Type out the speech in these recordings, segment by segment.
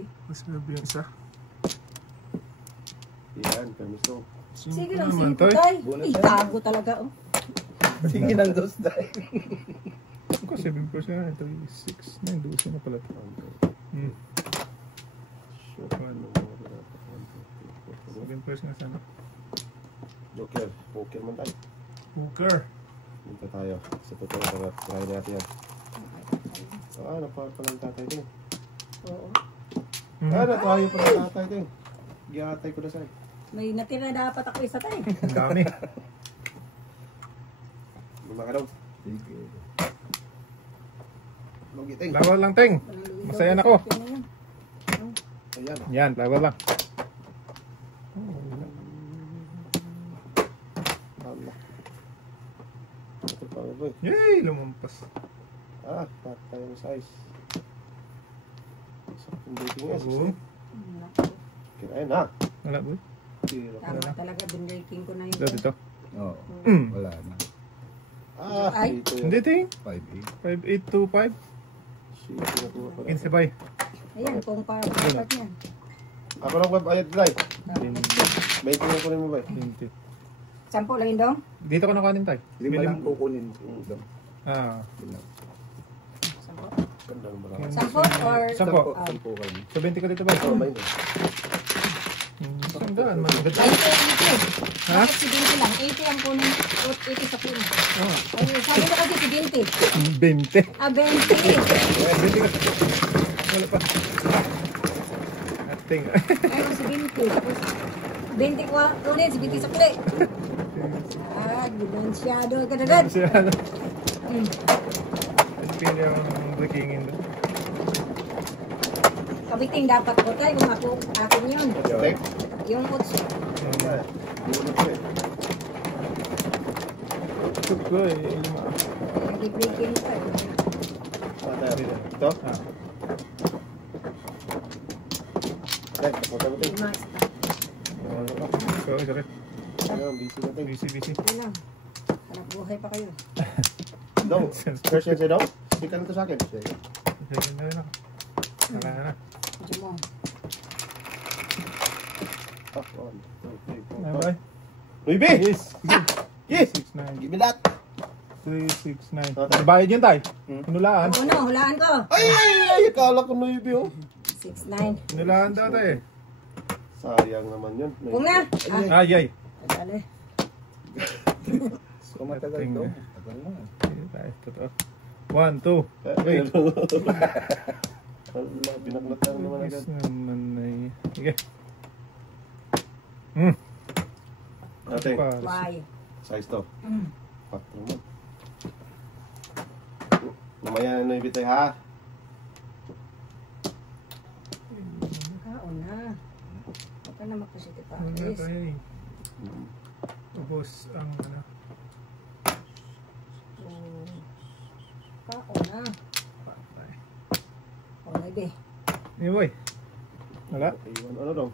9. Reserve yung isa. Yan, permiso. Sige lang, sige po tayo. Itago talaga, oh. Sige lang, dos tayo. Ako, 7% na. 3, 6, 9, 12 na pala. Hmm. 7% na sana. Joker, poker man tayo. Poker. Punta tayo. Sa totoo, try natin yan. Napapalang tatay din. Oo. Natayo pa ng tatay din. Giatay ko na sa'yo. May natira dapat ako isa tayo. Ang dami. Luma ka daw. Sige. Lugi, ting. Lawal lang, Ting. Masaya na ko. Ayan. Yan, lawal lang. Ito pa nga, boy. Yay! Lumampas. Tatay yung size. Sakong dating nga. Oo. Kirain na. Wala, boy. Tama talaga, binraking ko na yun. Dito. Oo. Wala na. Ay. Ito Hindi, Ting. 5-8. 5825. Pinakuha ko na. Insabay. Ayan, kung dapat yan. Ako lang web ayat, Blay. 20. May tingnan ko rin mo, Blay. 20. 10 lang yun dong? Dito ko nakanin tayo. 5 lang kukunin ko. Ah. 10? Ganda ng barang. 10 or? 10. 10 kami. So 20 ka dito ba? Oh, may Ang gaan, mga ganda. 80. Ha? Bakit si 20 lang? 80 ang kunin. 80 sa kunin. Oh. Ay, sabi ko kasi si 20. 20. 20. 20 ka. Wala pa. Ating. Ay, si 20. Tapos, 20 ko kunin, si 20 sa kunin. Binansyado ka agad. Siya, ano? Pili yung breakingin doon. Kabiting dapat ko tayo kung ako, akin yun. Okay. Yung 8. Ito eh. Lima. Nag-breaking pa. Ito? Matamating. Mas. Sorry, sorry. Ayun, busy natin. Busy. Ano lang. Hanap buhay pa kayo. Dong, first yan sa'yo, Dong? Speak ka na to sa akin. Second na rin ako. Wala na. Medyo mo. Bye-bye. Ruby! Yes. Yes! 6-9. Give me that! 3-6-9. Bayad yun tayo. Hinulaan. Ano, hulaan ko. Ay! Akala ko Ruby, oh. 6-9. Hinulaan daw tayo. Sayang naman yun. Kung na. Ay. Dali. So matagal to. Tagal na. Totoo. 1, 2, 3. Pinaklat lang naman agad. Naman ay... Sige. Ate, Why? size to. 4 naman. Mamaya na ibitay, ha? Nakaon na. Huwag ka na magpasiti pa. Wala tayo eh. Ubos ang ano. Kaon na. O, maybe. Hey boy. Wala. Iwan, ano dong?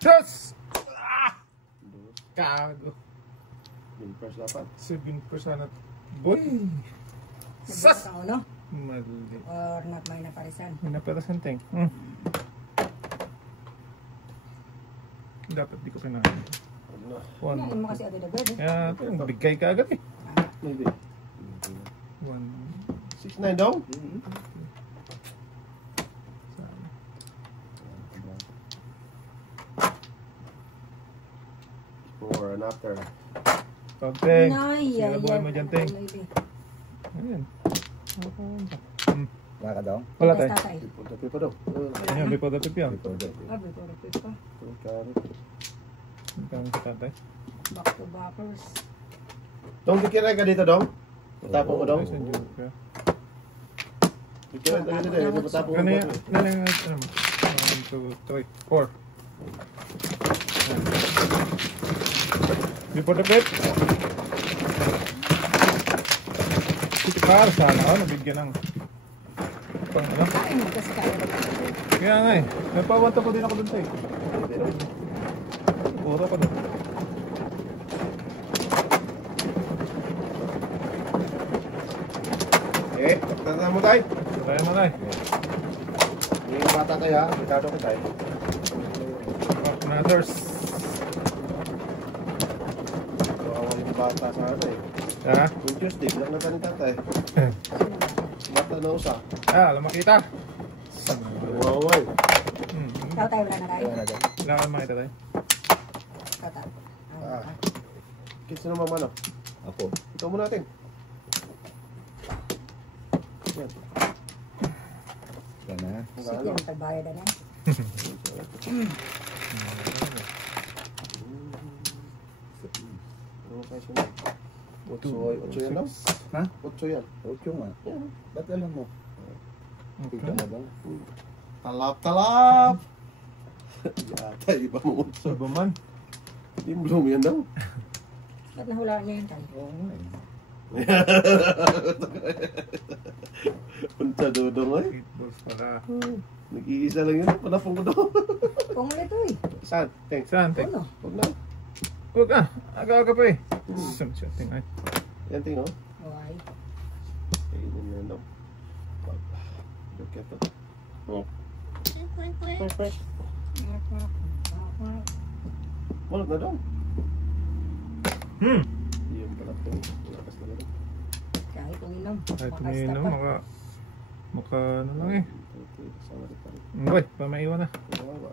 Dos! Kago. First dapat. 7% at... Boy! Sas! Nagkakaon, no? Mali. Or not may naparisan. May naparasan ting. Dapat di ko pinahin. Ano mo kasi agad-agad eh. Kaya bigay ka agad eh. Maybe. 1. 6-9 dong? Before and after. Pagteng. Ay, Sinabuhan mo dyan, Teng. maybe. Ayan. Wala ka daw? Wala tayo. Tatay. Tapi pa daw. Ayan, before the tip yan. Ah, before the fifth pa. Ikaw sa tatay. Back to backers. Dong, dikiray ka dito, Dong? Matapong ko, Dong? Ay, sa joke ka. Dikiray ka dito, dito. Matapong ko. Ano yan? Ano yan? Ano mo? 1, 2, 3, 4. Before the pit. Para sana ako, nabigyan ng pang ano. Ay, kasi kaya. Kaya nga eh. Nagpawanta ko din ako dun sa'yo. Puro ko dun. Eh, tanda mo tayo. Kaya mo na eh. bata tayo ha. Merkado ko tayo. Another. Kawawa yung bata sa ano eh. Ha? Yung Tuesday, bilang na tayo tatay. Bata na usa. Alam makita. Kawawa eh. Ikaw tayo, wala na tayo. Kailangan makita tayo. Ikaw tayo. Kids na naman ano? Ako. Ikaw mo natin. Yan. Yan na. Sige, ang pagbayad na. Ano kayo siya? Otso yan daw? Ha? Otso yan. Okay nga. Ba't alam mo? Okay. Ikaw na ba? Talap! Yata, iba mo otso. Iba man. Yung bloom yan daw. Ba't nahulaan niya yun tayo? Oo nga eh. Punta dudong eh. Eight balls pala. Nag-iisa lang yun. Panapong ko daw. Kung ulit ito eh. Saan? Thanks. Saan, Ting? Uno. Huwag na. Huwag ah. Aga-aga pa eh. Ting ay. Yan, ting, no? Why? Kainin na yun daw. Look at it. Oh. Mulot na daw. Yun pala ito. Lakas na lang. Kahit uminom. Kahit Makas umiinom, tapat. maka ano lang eh. Sama rin pa rin. Boy, pa maiwan na. Kawawa.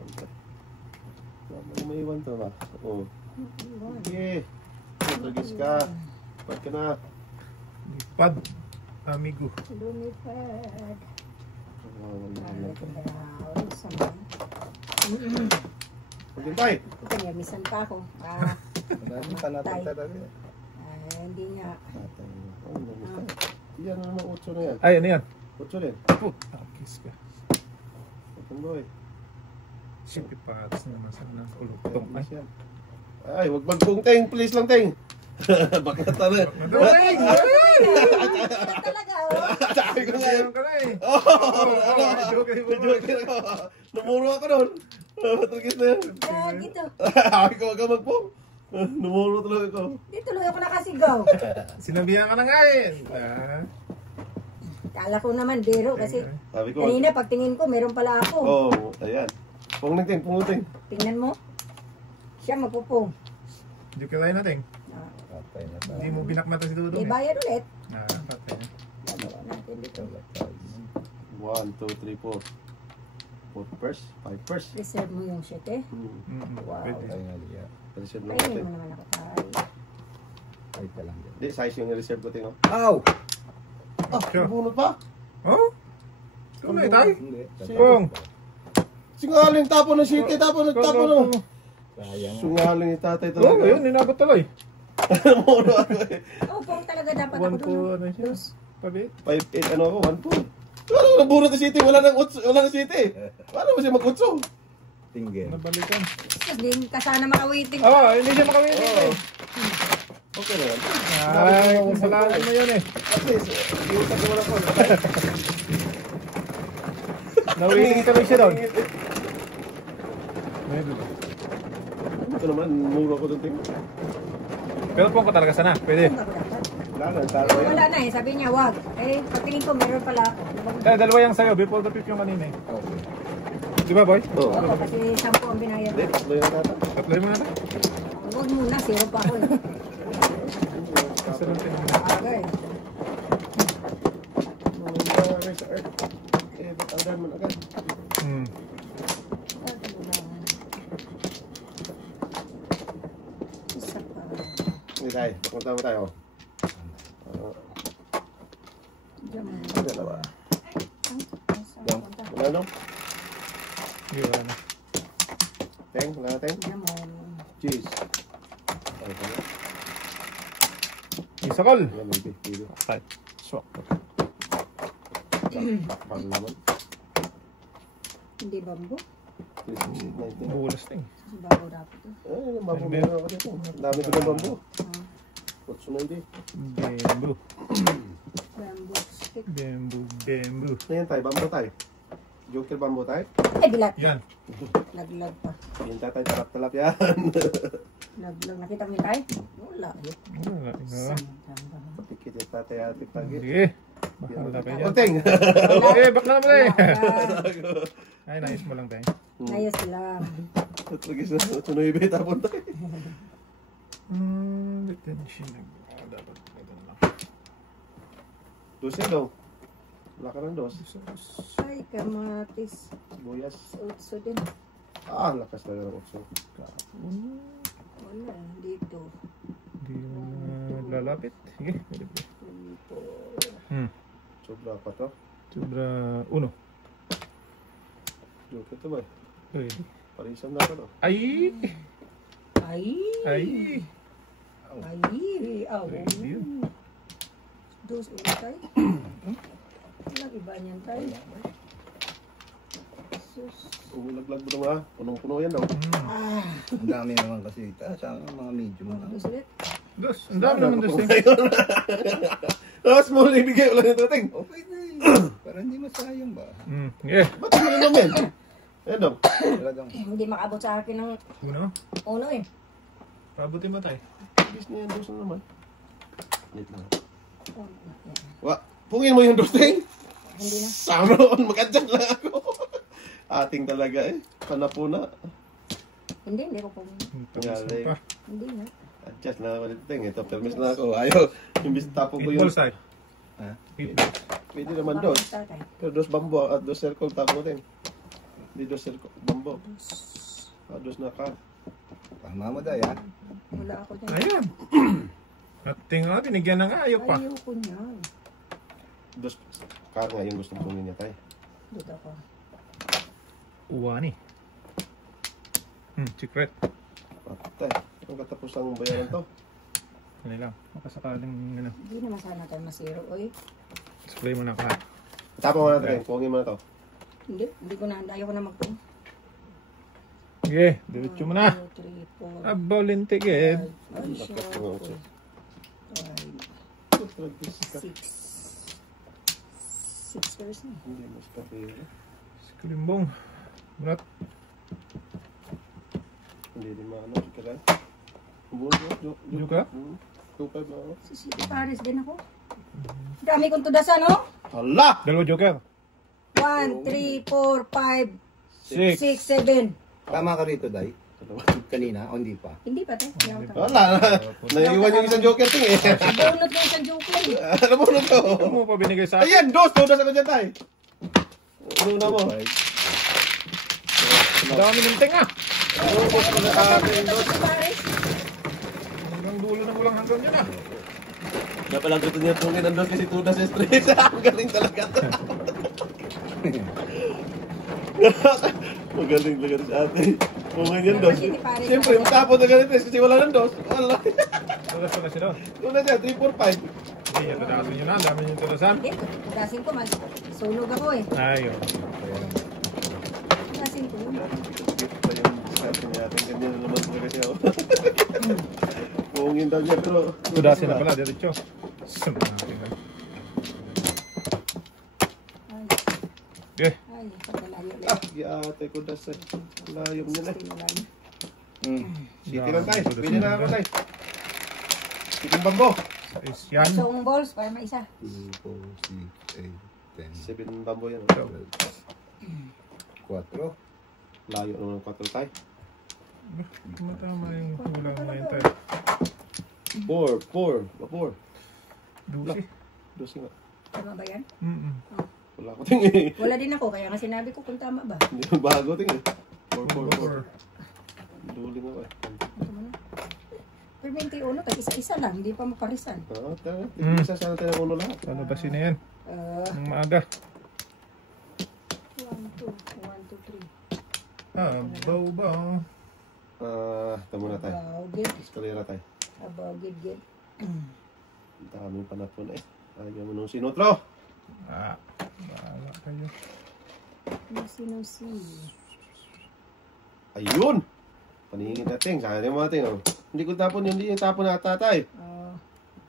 May iwan to ba? Oo. Sige. Tugis ka. Ba't ka na? Lipad. Amigo. Lumipad. Kawawa naman lang. Nagkakalaw. Saman. Maghintay. Ito niya, misan pa ako. Marami pa natin talaga. Hindi nga. Oh, maghintay. Yan na naman 8 na yan. Ay, ano yan? 8 din. Kiss ka. Open boy. Sige, patas naman sana. Kulutong ay. Ay, wag magpungting. Please lang, ting. Bakit na? Ay! Talaga, oh. Sabi ko nga yun. Ka na eh. Joke ako. Namuro ako doon. Tugis na yan. Dito. Sabi ko, wag ka magpung. Namuro talaga ako. Dito tuloy ako nakasigaw. Sinabihan ka na nga eh. Kala ko naman biro kasi Sabi ko, kanina pagtingin ko meron pala ako. oh, ayan. Pungting, pungting. Tingnan mo. Siya magpupong. Hindi ka tayo natin. Patay na tayo. Hindi mo binakmata si Dudong May eh. bayad ulit. Patay na. Gagawa natin dito. 1, 2, 3, 4. 4 first, 5 first. Reserve mo yung shit eh. Wow. Pwede. Patay nga liya. Reserve lang Kainin natin. mo naman ako tayo. Ay ka lang. Hindi, size yung reserve ko, ting. Ow! Ah, Sure. nabunod pa. Oh? Ikaw na eh, tay? Hindi. Kung. Singaling tapo ng city, tapo ng. Sayang. Singaling ni tatay Oo, talaga. yun, inabot tuloy. Namuro ako eh. Oh, pong talaga dapat ako 1 to, doon. ano siya? Pabit? 5, 8, ano ako, 1, 2. Ano, nabunod na city, wala na city. Paano mo siya mag-utso? Tingin. Nabalikan. Hindi ka sana maka-waiting. Oo, hindi siya makawin Oo. eh. Okay na yan. Ay, kasalanan mo yun eh. At least, iutak ko wala ko. Nawingin tuloy siya doon. Ito naman, muro ko doon, ting. Pero kung ka talaga sana, pwede. Ako dapat. Wala na, talo Pero yan. wala na eh, sabi niya wag. Eh, pagtingin ko meron pala ako. Dalawa yung sa'yo, before the pick yung kanina eh. Okay. Di ba boy? Oo. Oo, kasi 10 ang binayad. Hindi, tatlo yung tata. Apply mo na na. Huwag muna, zero pa ako eh. Isa lang tayo. Aga eh. Mga sa earth. Eh, ba't agad man agad? Isa pa. Hindi tayo, papunta mo tayo. Diyan mo. Dalawa. Saan punta? Wala no? Hindi, wala na. Teng, wala na teng? Diyan mo. Cheese. Ay, kaya. Isa call. Wala may pili. Five. Swap. Pang naman. Hindi bambo. Please, 19. Bulas na eh. Bambo dapat to. Ay, bambu meron ako dito. Dami ko ng bambu. Kutso na hindi. Bamboo. Bambo stick. Bamboo. Bamboo. Ano yan tayo? Bambu tayo? Joker bambu tayo? Ay, bilat. Yan. Laglag pa. Yung tatay, talap-talap yan. Laglag. Nakita mo yung tayo? Wala. Wala. Saan? Pikit yung tatay ate pagi. Sige. Bahala kayo dyan. Konting. Okay, back na naman eh. Ayan. Ay, nais mo lang tayo. Ayos lang. Lagi sa tunoy ba tapon tayo. Detention. Dapat ganun lang. Dos yan daw. Wala ka ng dos. Ay, kamatis. Sibuyas. Utso din. Ah, lakas talaga ng utso. Wala, dito. Hindi mo lalapit. Sige. Dito. Sobra pa to. Sobra uno. Joke ito ba? Uy. Parisam na ka to. Ay! Ay! Ay! Ay! Aw! Ay, yun. Dos ulit tayo. Walang iba niyan tayo. Sus. Umulaglag mo naman ha. Punong-puno yan daw. Ang dami naman kasi. Sa mga medium lang. Dos ulit. Dos. Ang dami naman dos eh. Tapos mo na ibigay ulan ito, Ting. O pwede. Para hindi masayang ba? Yeah. Ba't mo na naman? Ayan daw. Talagang. Hindi makabot sa akin ng Uno. uno eh. Pabuti mo tayo. Ibis na yan, dos na naman. Wait lang. Oh, yan. Wa, pungin mo yung dos, Ting. Hindi na. Samron, mag-adjust lang ako. Ating talaga eh. Panapo na. Hindi ko po. Yari. Pa. Hindi na. Adjust na ako dito, Ting. Ito, permis na ako. Ayaw. Imbis tapo ko Eight yung... balls tayo. Ha? 8 balls. Pwede naman dos. Start tayo. Pero dos bambo at dos circle tapo ko, Ting. Hindi dos circle. Bambo. Dos na ka. Tama mo dahil ha? Wala ako dyan. Ayan. At tingnan, binigyan ng ayaw pa. Ayaw ko niyan. Dos. Ka nga yung gusto pungin niya, tayo. Dito ako. Uwani. Secret. Patay. Ang katapusang bayaran to. Ano lang. Makasakaling ano. Hindi naman sana tayo masiro. Oy. Display mo na ka. Tapo mo na ito, Ting. Pungin mo na to. Hindi ko na. Ayaw ko na magpung. Sige, diretso mo na. 2, 3, 4. Abaw lintigid. Ay, Lakas siya. ng utso. 6 pairs na. Hindi mas kapira. Kulimbong. Mulat. Hindi din maano. Sige lang. Buo. Juga? 2-5 na ako. Si City Paris din ako. Dami kong tudasan, no? Hala! Dalawa joker. 1, 3, 4, 5, 6. 6, 7. Tama ka rito, Day? Kanina? O hindi pa? Hindi pa, te. Wala. Naiwan yung isang joker, Ting eh. Bunot ko isang joker. Ano mo na to? Ano mo pa binigay sa akin? Ayan, dos ako dyan, tayo. Una mo. Ang dami ng tinga. Ubus ko na ating dos. City Paris. Hanggang dulo na walang hanggang yun ah. Kaya pala gusto niya tungin ang dos kasi tudas sa stress. Ang galing talaga to. Magaling talaga sa atin. Tungin yan dos. Siyempre, matapos na ganito kasi wala ng dos. Wala. Tulas ko na sila. Una siya, 3, 4, 5. Hindi, tudasin nyo na. Ang dami nyo tudasan. Hindi, tudasin ko. Sunog ako eh. Ayun. Tudasin ko. Ito yung sabi niya atin. Ganyan naman talaga siya. Tungin daw niya pero... Tudasin na pala, diretso. Sumunod natin lang. Ay, Okay. ay, pagkalayo ulit. Ah, yate ko das. Layo niya na. Tinulayo. City lang tayo. Pwede na ako tayo. City bambo. Is yan. Isang balls para maisa. 2, 4, 6, 8, 10, 7 bambo yan. 4. Layo naman ng 4 tayo. Matama yung kulang na yun tayo. 4. Dusi. Dosi nga. Tama ba yan? Wala ko tingin. Wala din ako, kaya nga sinabi ko kung tama ba. Hindi mo bago tingin. 4. Or Duli nga ba. Ito mo na. Pero 21, tag isa-isa lang, hindi pa maparisan. Ah, tara. Isa sana tayo ng uno lahat. ano ba sina yan? Ang maaga. 1, 2, 3. Baw. Ito muna tayo. Abagid. Eskalera tayo. Abagid. Daming panapon eh. Ayaw mo nung sinutro. Bahala kayo. Nusi. Ayun! Paningin natin. Sana yung mga ting. Oh. Hindi ko tapon yun. Hindi yung tapon na tatay.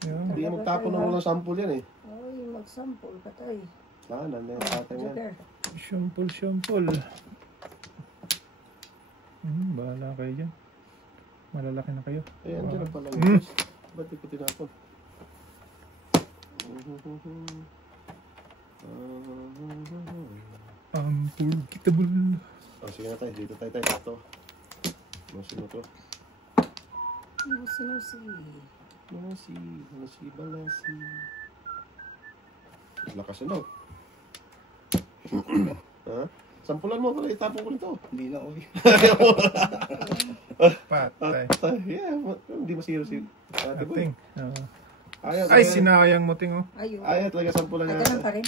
Yan. Hindi yung magtapon ng walang sample yan eh. Ay, mag-sample ka tayo. Sana na yung tatay yan. Joker. Syampol. Bahala kayo dyan. Malalaki na kayo. Ayan, dyan na pala yung dos. Ba't di ko tinapon? Unforgettable. Oh, sige na tayo. Dito tayo. Ito. Masin mo to. Nasi, balasi. Lakas na daw. Ha? Sampulan mo pala, itapon ko nito. Hindi na uwi. Patay. Yeah, hindi masiro si ate boy. Ating. Ayaw, Ay, sinayang mo, ting, oh. Ayun. ayaw talaga sampulan Ay, niya. ganun pa rin.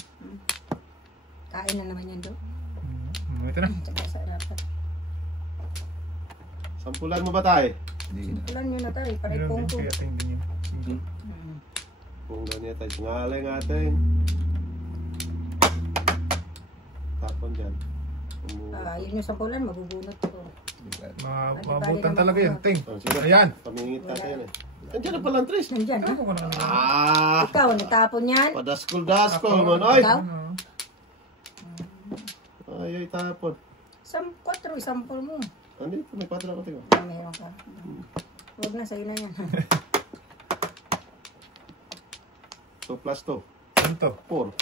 Kain na naman yan doon. Ito na. Tsaka sa dapat. Sampulan mo ba tayo? Hindi na. Pulan nyo na tayo. Paray Meron pong din to. kaya ating din yun. Kung ganyan tayo, singalay natin. Tapon dyan. Yun yung sampulan, mabubunot ko. Mabutan talaga yan, ting. Oh, sige. Ayan. Pamingit natin yan eh. Andiyan na pala ang tres. Nandyan, ha? Ah! Ikaw, natapon yan. Padaskol-daskol man. Ay! Ikaw? Ay, tapon. 4, isampol mo. Andito, may patro ako tingnan. Meron ka. Huwag na, sa'yo na yan. 2 plus 2. Ito. 4.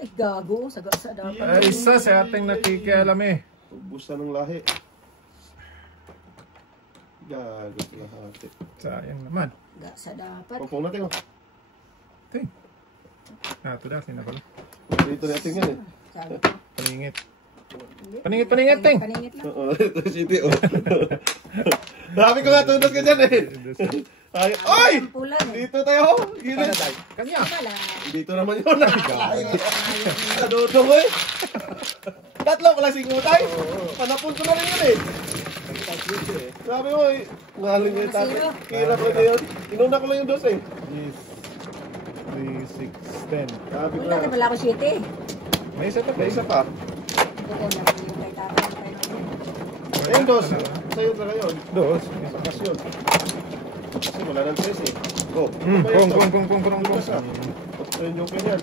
Ay, gago. Sa dapat. Ay, isa sa ating nakikialam eh. Ubus na ng lahi. Gago sila hati. Sayang naman. Sa dapat. Pupong natin oh. Ting. Ito dahil, sinapala. Dito natin yan eh. Sabi ko. Paningit. Paningit, ting. Paningit lang. Oo, ito city oh. Sabi ko nga, tundot ka dyan eh. Ay, oy! Sampulan eh. Dito tayo. Gilid. Kanya. Wala. Dito naman yun. Naduto mo eh. Tatlo pala singutay. Panapon ko na rin yun eh. Sabi mo eh. Ngaling nga yung tapi. Kira ko na yun. Inuna ko lang yung dos eh. 3, 6, 10. Sabi ko Wala na. na pala ako 7. May isa pa. May isa pa. Buko na yung kay tapon. Ayun dos. Sa'yo talaga yun. Dos. Sakas yun. Kasi wala nang tres eh. Go. Kung. Ito yung joke yan.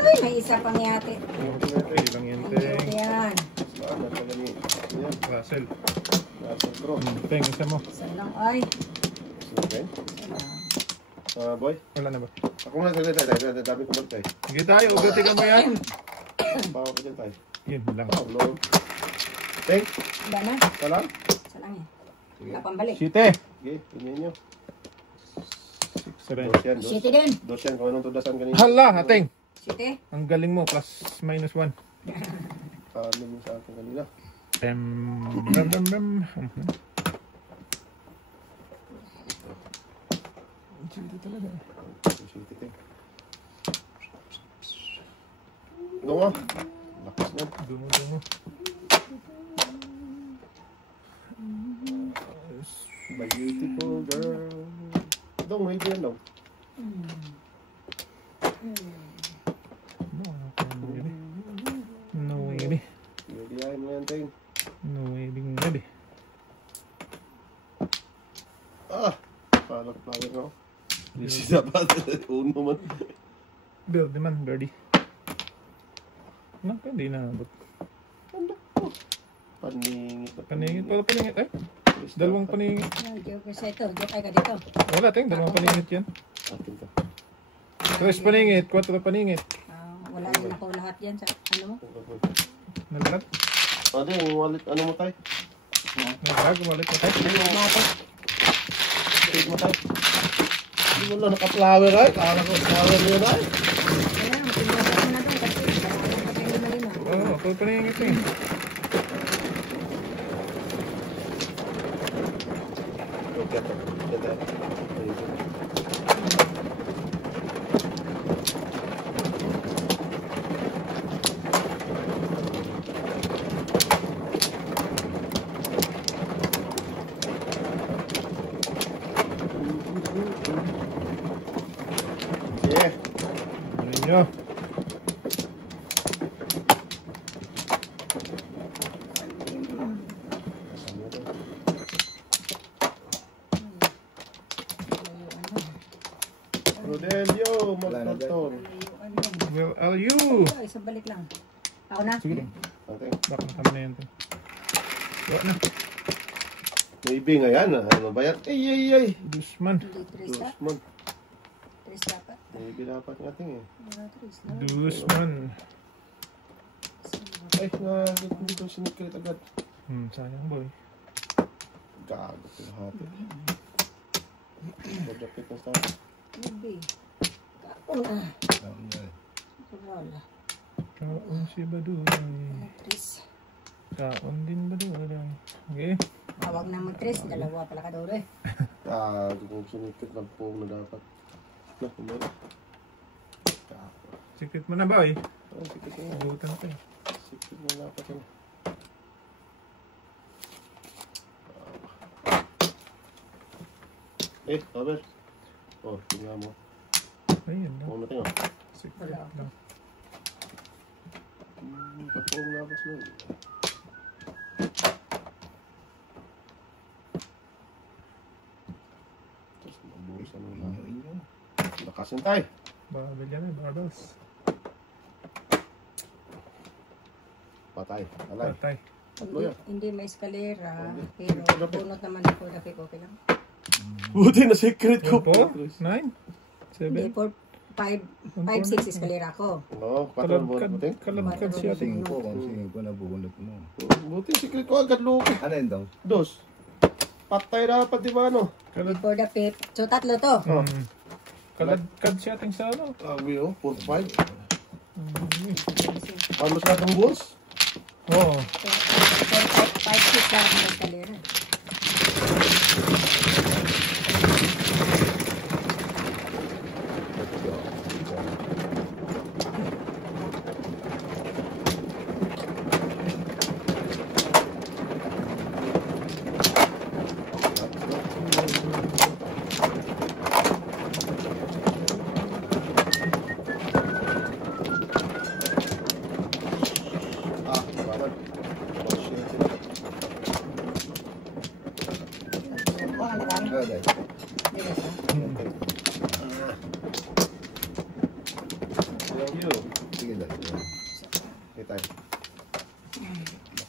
Ay, may isa pang yate. Ilang yan, Ang ting. joke yan. Saan na pala ni. Ayan. Russell. Nasa draw. Ting, isa mo. Isa lang. Ay. Okay. Boy. Wala na ba? Ako nga tayo. Dami ko magtay. Sige tayo, ugati ka mo yan. Bawa ko dyan tayo. Yun lang. Oh, Lord. Teng. Wala na. Salam. Isa lang eh. Sige. Wala pang balik. Site. Okay. Tingnan nyo. 7. Dos yan. Dos. 7 din. Dos yan. Kung anong tudasan kanina. Hala, ating. 7. Ang galing mo, plus minus 1. Ano mo sa akin kanina. Bam. Site talaga. Sige, Teng. Ito nga. Lakas na. Dumo. My beautiful girl. Dong, wave yan daw. No way. Ibiyahin mo yan, Teng. No way, ready. Ah! Palak no? Hindi siya dapat. Uno man. Build naman, birdie. Hindi na. Ano? Paningit. Paningit. Wala paningit. Ay, dalawang paningit. Joke sa ito. Joke ay ka dito. Wala, ting. Dalawang paningit yan. Atin to. 3 paningit, 4 paningit. Wala rin ako lahat yan sa ano mo. Nalalat. Ano yung wallet? Ano mo tayo? Nalalat, umalit na tayo. Take mo tayo. Hindi mo lang naka-flower ay. Kala ko flower yun ay. Wala, matinasa ko na doon kasi wala na lima. Oo, 4 paningit eh. Okay, ito. Ito. Yeah. Ano nyo? Rodelio, magkarton. Where are you? Isang balik lang. Ako na. Sige lang. Okay. Baka kami na yan. Ting. Wala na. Maybe nga yan. Ano ba yan? Ay. Dusman. Hindi, 3 sa. Dusman. Tris dapat. Maybe dapat nga ting eh. Wala tris na. Dus man. Ay, nagot mo dito sinikret agad. Sayang boy. Gago sila hati. Magdapit na start. Maybe. Kaon na. Wala. Kaon si Baduray. Tris. Kaon din Baduray. Okay. Huwag na mag-tris. Dalawa pala ka daw eh. Gago kung sinikret ng pong na dapat. Naku mo. Gago. Sikit mo na boy. Oh, sikret na. Abutan ko eh. Sikret na dapat yun. Robert. Oh, tingnan mo. Ayun na. Pong natin oh. Sikit Wala. lang. Kapong labas na yun. Tapos mabuhusan mo lang. Lakasin tayo. Babel yan eh. Barbels. Patay. Alay. Patay. Tatlo yan. Hindi may eskalera. Pero bunot naman ako. Daki ko lang. Buti na secret ko po. 9? Hindi 7? for 5, 6 eskalera ko. No, 4 buwan buti. Kalagkad siya. Tingin ko kung sino ko nabunot mo. Buti secret ko agad luki. Ano yun daw? Dos. Patay dapat di ba ano? For the 5th. So tatlo to. Oh. Kalagkad siya ating sa ano. Sabi oh, 4-5. Palos lahat ng balls. Oo. So 5, 6 lang ang eskalera. Ah, parang. Oh, shit. Ano dahil? Thank you. Sige dahil. Okay tayo.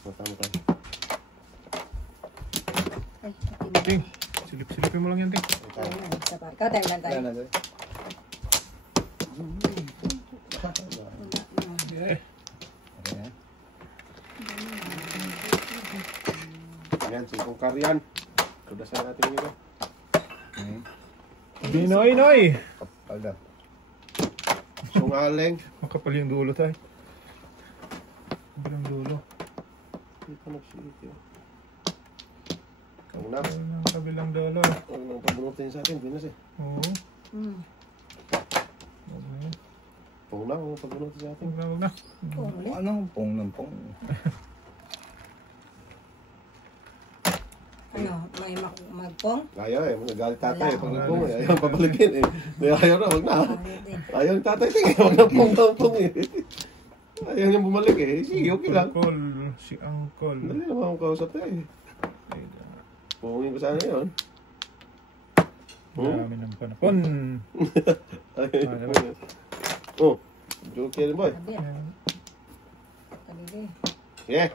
Matama tayo. Ay, Ting. Silip-silipin mo lang yan, Ting. Okay tayo. Ikaw tayo lang tayo. Ano dahil? Yeah. Okay na? Ayan, 5 karyan. Kudasan natin yun. Binoy, Noy! Kapal daw. Sungaleng. Makapal yung dulo tayo. Kapal yung dulo. Hindi pa nagsilit yun. Ang na. Ang kabilang dulo. Huwag nang pabunutin sa atin. Binas eh. Oo. Huwag na, huwag pabunutin sa atin. Huwag na. Ulit. Ano? Pong ng pong. Ano, may magpong? Ayaw eh, nagalit tatay. Pag nagpong eh, ayaw pabalikin eh. Ayaw na, huwag na. Ayaw yung tatay tingin, huwag na pong eh. Ayaw niyang bumalik eh. Sige, okay lang. Uncle. Si Uncle. Dali naman akong kausap na eh. Pungin ko sana yun. Dami ng panapon. Oh, joke yan boy. Sabi ah. Kalili. Sige.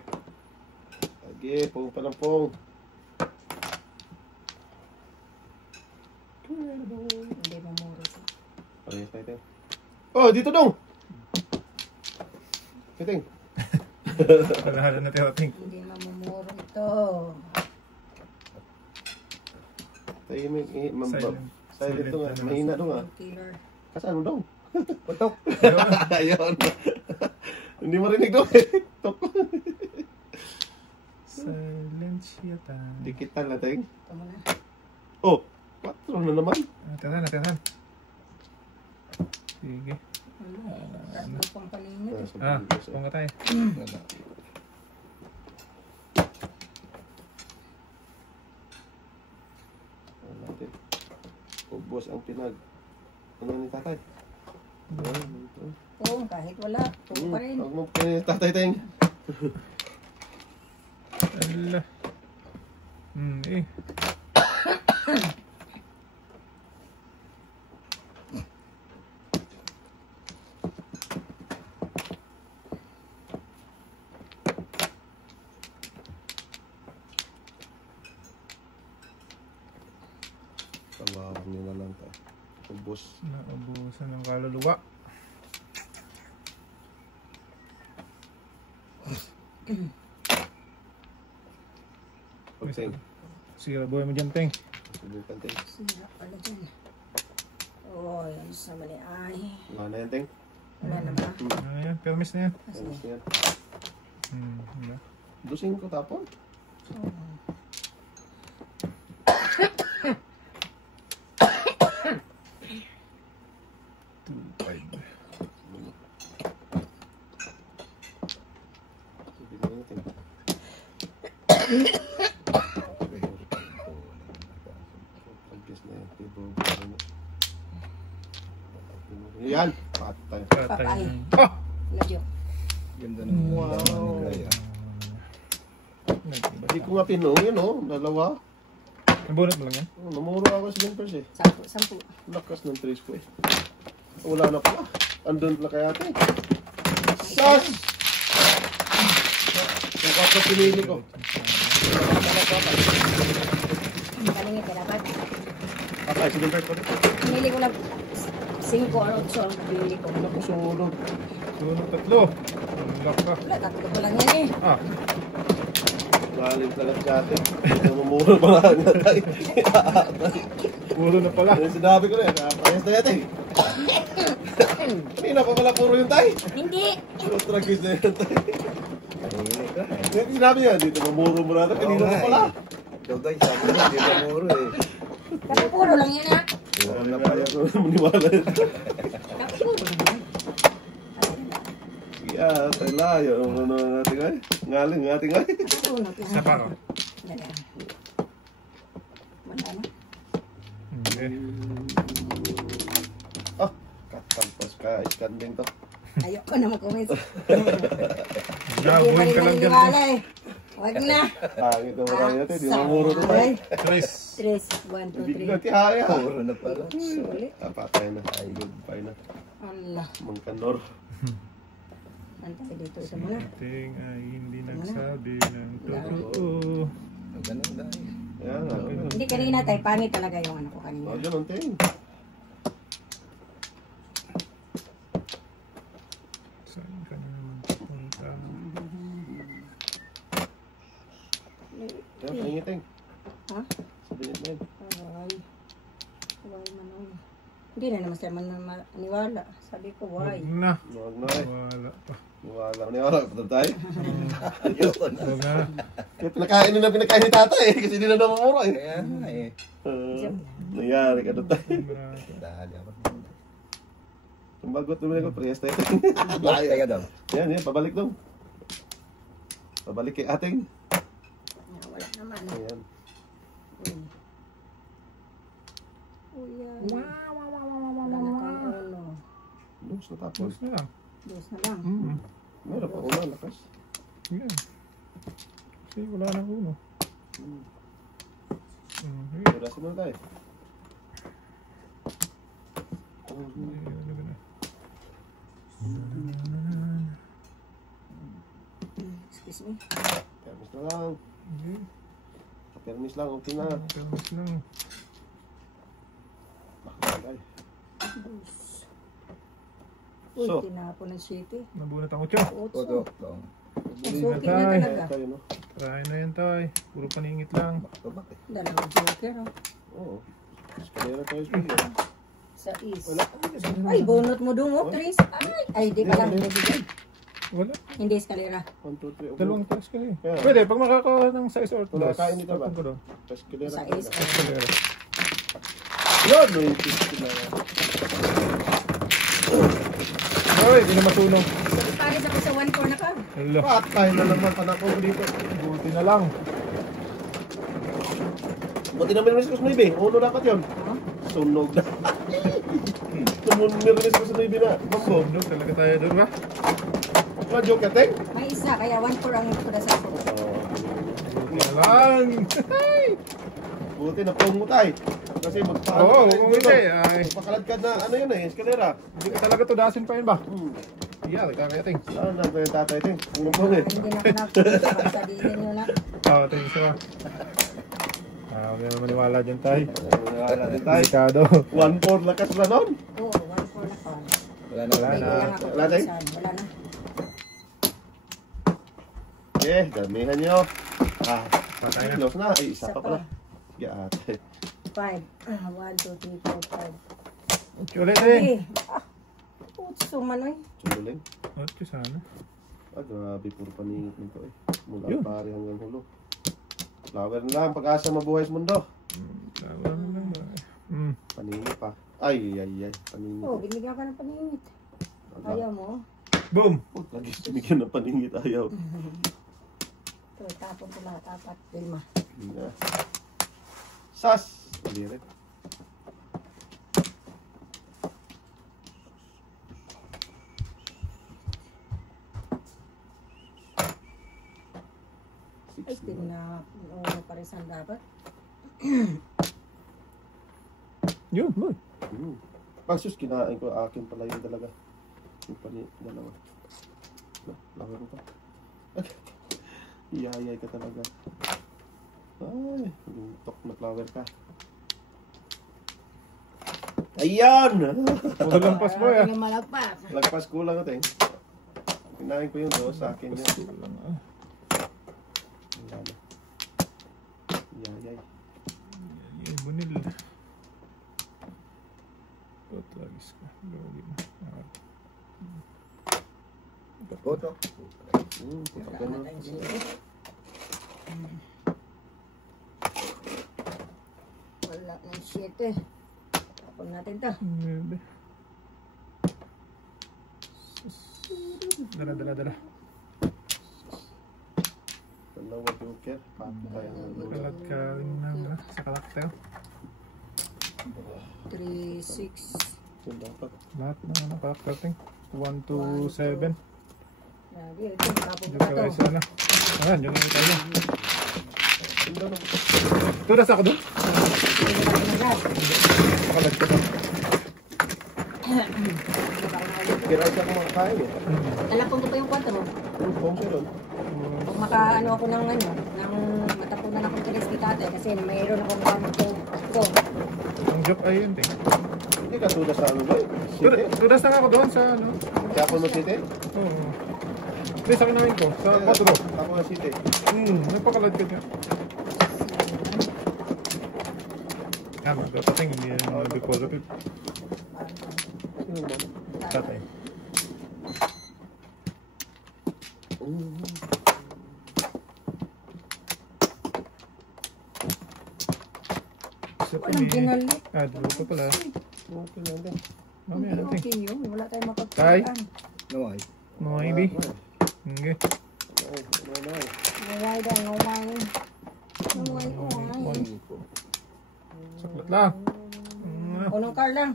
Sige, pong pa ng pong. Hindi mamuro siya. Parehas tayo tayo. Oh, dito dong! Kiting. Palahala na tayo, Ting. Hindi mamumuro ito. Tayo may Silent. silent to nga. Mahina to nga. Killer. Kasano dong? Putok! Ayun. Hindi marinig dong eh. Tok. Silent siya tayo. Dikitan na tayo. Ito mo na. Oh, 4 na naman. Natin. Sige. Tatlo pang palingat. Punga tayo. Natin. Ubos ang pinag. Ano ni tatay? Oo, kahit wala. Puro pa rin. Huwag mo tatay tayo. Ala. Eh. Tawawan nyo na lang tayo. Naubos. Naubusan ng kaluluwa. Pag-ting. Sira buhay mo dyan, Teng. Subukan, Ting. Sira pala dyan. Oh, yan sa mali. Ay, Wala na yan, Ting. wala na ba? Ano yan? Permis na yan. Kasi, Alas na yan. Wala. Dosing ko tapon. Bigyan natin. Pag-guess na yan. Yan. Patay. Patay. Patay. Ah! medyo. Ganda ng Wow. laman ni Gaya. Hindi ko nga pinong yun, oh. Dalawa. Nabunot mo lang yan? Oh, namuro ako sa Gimpers eh. 10. Lakas ng trace ko eh. Wala na pala. Andun pala kaya ito eh. Sas! Yung kapag pinili ko. Kaningin ka dapat. Patay, si Gimpers ko. Pinili ko na 5 or 8 ang pinili ko. Wala ko sumunod. Sunod 3. Ang laka. Wala, 3 ko lang yan eh. Ah! Galing talaga sa atin. Namumuro pa nga niya tayo. Puro na pala. Yung sinabi ko na yan, parehas na yan eh. Kanina pa pala puro yung tayo. Hindi. Puro tragis na yan tayo. Kanina ka. Yung sinabi niya, dito mamuro mo natin. Kanina pa pala. Ikaw tayo, sabi niya, hindi ka muro eh. Kasi puro lang yan ha. Puro Ano na na pala. pala ko maniwala yun. Kasi puro lang yan. Yeah, tayo. Ano na natin ay? Ngaling natin ay. Sunod lang. Isa pa ko. Dala. Wala na. Hindi. Ah, katampas ka. Iskan din to. Ayoko na mag-comments. Nabuhin ka lang dyan. Wala eh. Huwag na. Pangit ang marami natin. Di mamuro to tayo. Tres. 3, 1, 2, Bigla 3. tihaya. Puro na pala. Sulit. Patay na. Ay, goodbye na. Allah. Mangkanor. Antay dito. Ito muna. Ting ay hindi nagsabi ng totoo. Ganun dahil. Ayan nga. Hindi kanina tayo. Pangit talaga yung ano ko kanina. Ah, ganun ting. Saan ka na naman pupunta? Ayan, pangiting. Ha? Sabihin mo yun. Why? Why man oh. Hindi na naman siya maniwala. Sabi ko why. Huwag na. Huwag na eh. Wala pa. Wala. Maniwala ka pa tayo. Ayoko na. Huwag na. Kaya pinakain na pinakain ni tata eh. Kasi hindi na namumuro eh. Kaya nga eh. Nangyari ka doon tayo. Dahil ako. Tumbagot naman ako. Priyas tayo. Bakit ka daw? Yan, yan. Pabalik daw. Pabalik kay ating. Wala naman. Ayan. Uy, yan. Wala na kang ano. Luz na tapos. Tapos na lang. Dos na lang. Meron pa una. Lakas. Yan. Kasi wala na uno. Wala sila tayo. Excuse me. Permis na lang. Permis lang. Okay na. Tapos lang. Bakit tayo? Dos. Uy, So. tinapon ng city. Nabunot ang 8. Otso. Oto. Suki na Tay. talaga. Tayo no? Try na yan tay. Puro paningit lang. Bakit? Dalawang joker oh. Oo. Kaya tayo speaker. Sa is. Wala. Ay, bunot mo dun oh, Chris. Ay, di pala. Wala. Hindi eskalera. 1, 2, 3. Dalawang tres ka eh. Kaya. Pwede, pag makakawa ng size or Wala, dos. kain dito ba? tatong ko doon. Escalera. Sa is. Escalera. Yun! May piskin na yan. Ay, hindi na masunog. Pares ako sa 1-4 na ka. Hala. Patay na naman panako ko dito. Buti na lang. Buti naman yung Miss Maybe. Uno dapat yun. Sunog na. Tumunir Miss Maybe na. Bambo. Sunog talaga tayo doon ba? Mga joke ka, Teng? May isa, kaya 1-4 ang kudasal ko. Buti na lang. Buti na pong mo tayo. Kasi magpaano Oo, ka kung dito. hindi, ay. Pakaladkad na ano yun eh, eskalera. Hindi ka talaga tudasin pa yun ba? Yeah, kakayating. Saan na ba yung tatay, Teng? Ang pong eh. Hindi na ako napunta. Sabihin nyo na. Oo, ito yung isa ba? Huwag na maniwala dyan tayo. Wala din tayo. Delikado. 1-4 lakas na nun. Oo, 1-4 na pa. Wala na. Wala na. Lang ako Wala na. isa. Wala na. Okay, damihan nyo. Patay na. Close na. Ay, isa pa pala. Sige ate. 5. 1, 2, 3, 4, 5. Ulit eh. Okay. Putso man eh. Sumuling. Ocho sana. Grabe, puro paningit nito eh. Mula Yun. pare hanggang hulo. Flower na lang, pag-asa mabuhay sa mundo. Tama na lang. Paningit pa. Ay, paningit. Oh, binigyan ka ng paningit. Ayaw mo? Boom! Lagi sinigyan ng paningit, ayaw. Ito, tapon ko lahat. Apat, 5. Hindi na. Sas! Ulirit. Ay, hindi na ano pa rin saan dapat. Yun, boy. Pagsus, kinain ko. Akin pala yun talaga. Yung dalawa. Flower mo pa. Iyayay ka talaga. Ay, tok na flower ka. Ayan! Puro lampas boy ah. Yung malagpas. Lagpas kulang natin. Kinain ko yun do, sa akin yun. Wala na. Iyayay. Yung bunil. Lagis ka. Gawin mo. Boto. Ganun. Wala ng 7. Tapon natin to. Bebe. Dala. Dalawa joker. Patay ang ulo. Kalat ka rin na sa karakter. 3, 6. Yun dapat. Lahat ng karakter ting. 1 to 7. Lagi, ito. Tapon Diyan ko ka na guys to. sana. Ayan, dyan lang tayo. Ganda naman. Turas ako doon. Kalat ka doon. Kira siya kumakain eh. Talapon ko pa yung kwarto mo. Kung siya doon. Kung makaano ako ng ano, ng matapunan akong tiris ni tatay kasi mayroon akong gamit ko. Ang joke ay yun ting. Hindi ka tulas sa ano ba? City? Turas lang ako doon sa ano. Kaya ako no city? Oo. Hindi, sa kinamin ko. Sa 4. Ako no city. Napakalat ka dyan. Dating hindi yan decorative. Sino mo? Tatay. Isa pa Walang ni... ginalik. Dalawa pa pala. Okay lang din. Mamaya natin. Okay yun. Wala tayong Tay? mapagpapaan. Naway. Maybe. Hindi. Naway daw, naway. Naway, naway. Saklat lang. Unong car lang.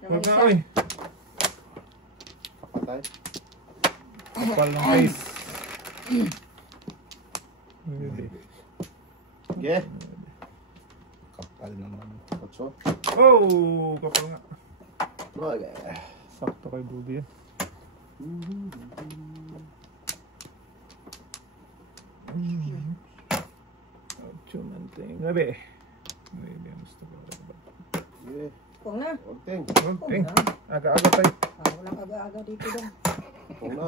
Huwag na oy. Kapatay. Kapal ng face. Hindi. Sige. Kapal naman. Otso. Oh! Kapal nga. Okay. Sakto kay Dudy yan. Ocho manting. Gabi. Gabi. Gusto ko. Sige. Kung na. Konting. Manting. Aga-aga tayo. Walang aga-aga dito daw. Kung na.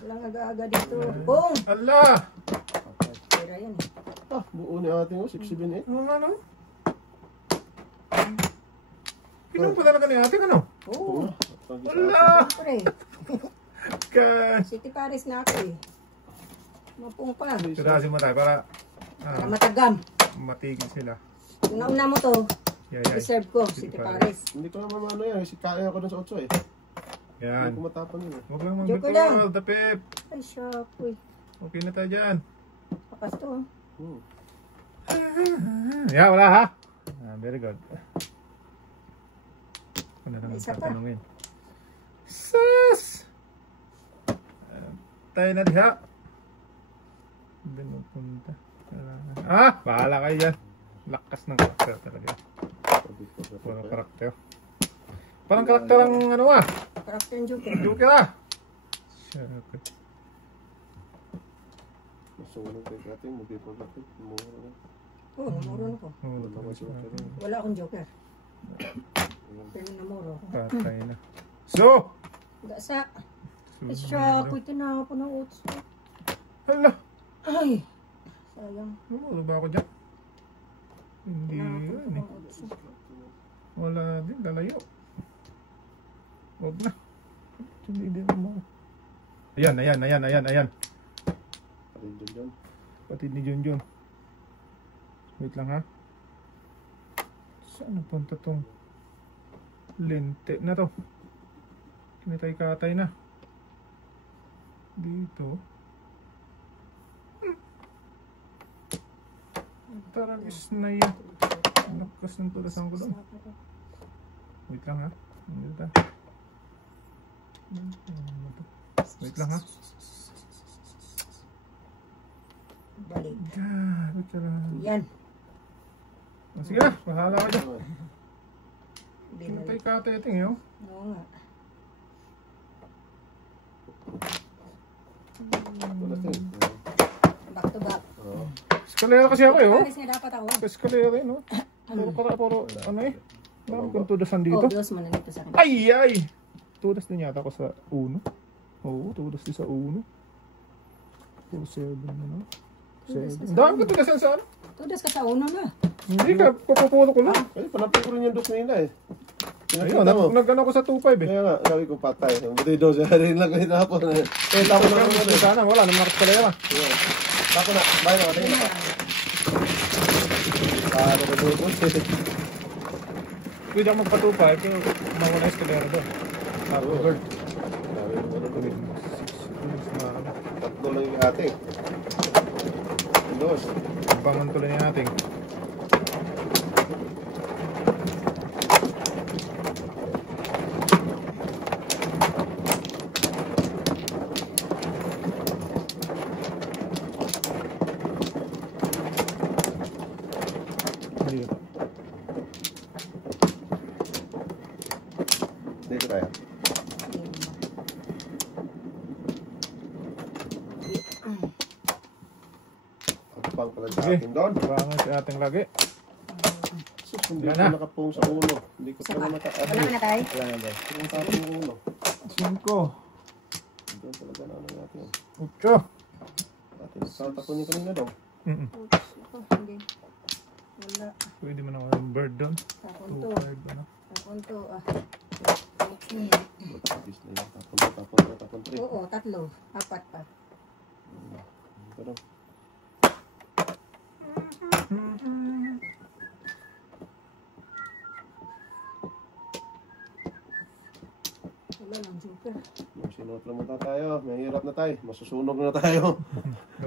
Walang aga-aga dito. Kung! Ala! Pera yan eh. Buo ni ating 6, 7, 8. Ano nga no? Kinuha pa talaga ni ate ano? Oo. Ala! Siyempre. Ka... City Paris na ako eh. Mapung pa. Tirasin mo tayo para Para matagam. matigil sila. Yung nauna mo to, Yayay. reserve ko. City City Paris. Paris. Hindi ko naman ano yan. Kaya ako dun sa 8 eh. Yan. Hindi ko matapon yun eh. Huwag lang Joker lang. mag-control, tapip. Ay, shock. Uy, Okay na tayo dyan. pakas to. Yeah, wala ha? Very good. Ako na lang Isa pa. tatanungin. Sus! Tayo na diha. Hindi mo punta. Bahala kayo dyan. Lakas ng karakter talaga. Parang karakter. Parang karakter ang ano ah. Karakter yung Joker. Joker ah. Syempre. Masulang kayo natin. Mag-ipon natin. Mura na. Oo, namuro ko. Wala akong joker. Pero namuro ko. Patay na. So! Gasa. Siya, ako tinapa ng oats. Hala! Ay! Sayang. Namuro ba ako dyan? Hindi Tinapa yan eh. ng oats. Wala din, lalayo. Huwag na. Hindi din mo. Ayan. Patid ni Junjun. Wait lang ha. Saan napunta tong lente na to? Kinatay-katay na. Dito. Taragis na yan. Lakas ng tulasan ko doon. Wait lang ha. Wait lang ha. Balik. Wait lang. Yan. Sige na, bahala ka dyan. Binalik. Kinatay-katay ito eh. Oo nga. Back to back. Eskalera kasi ako eh. Paris nga dapat ako. Eskalera eh no. Puro ano eh. Marami kong tudasan dito. Oh, Diyos mo na nito sa akin. Ay! Tudas din yata ako sa 1. Oo, tudas din sa 1. 4-7 ano. 7. Dami ko tudasan sa ano. Tudas ka sa uno na. Hindi ka, pupupulo ko lang. Ay, panapin ko rin yung dos nila eh. Ayun, Pinakita mo. nag-ano ko sa 2-5 eh. Kaya nga, sabi ko patay. Ang buti dos, rin lang kayo tapos. Eh, tapos na ako na. Sana, wala naman ako eskalera. Tapos na, bayan ako. Tingin na. Paano ko dos? Pwede ako magpa-2-5 pero mawala eskalera doon. Happy bird. Tatlo lang yung ate. Dos. Bangon tuloy natin. Dito tayo. Ang pang pala sa atin doon. Bangon si ating lagi. Sus, hindi Wala ko na. nakapong sa ulo. Hindi ko pala Wala naka-abot. na tayo. Wala na ba? Yung tapong yung ulo. 5. Doon talaga na ano natin. 8. Atin, tapon niyo kanina daw. Hindi. Wala. Pwede mo naman ang bird doon. Tapon to. 2-5 ano. Tapon to. Magpapis na yun. Tapon 3. Oo, 3. 4 pa. Ito daw. Wala lang joker. Masinot naman na tayo. Mahirap na tayo. Masusunog na tayo.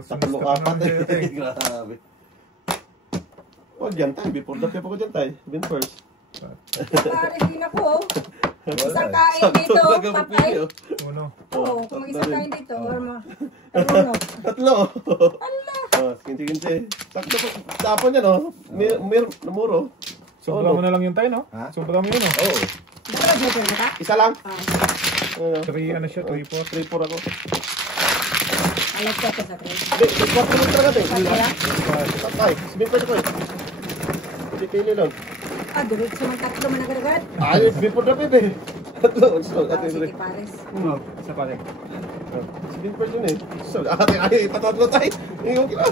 Tatlo Gusto apat naman eh. tayo. Grabe. Oh, dyan tayo. Before that, pa ko dyan tayo. Been first. Pare, hindi na po. Isang Wala. kain Sakto dito, talaga patay. papili, oh. Uno. Oo, Oh, kung tatlo isang rin. kain dito, or ano. Tatlo. Oh, kinti-kinti. Sakto po. Tapon yan, oh. Namuro. Sobra mo na lang yung tayo, no? Ha? Sobra mo yun, no? Oo. Ito na joker na ka? Isa lang. 3 ano siya, 3-4. 3-4 ako. Alag ka pa sa 3. Hindi, 4 minutes talaga din. Kaya? Patay. Sabihin pwede ko eh. Hindi pili lang. Ah, diretso man 3 man agad-agad. Ay, before that pwede. Tatlo. So, Ah, ate, sige, pares. Isa pa rin. Sabihin pwede yun eh. So, ate, ay, patatlo tayo. Yung kila.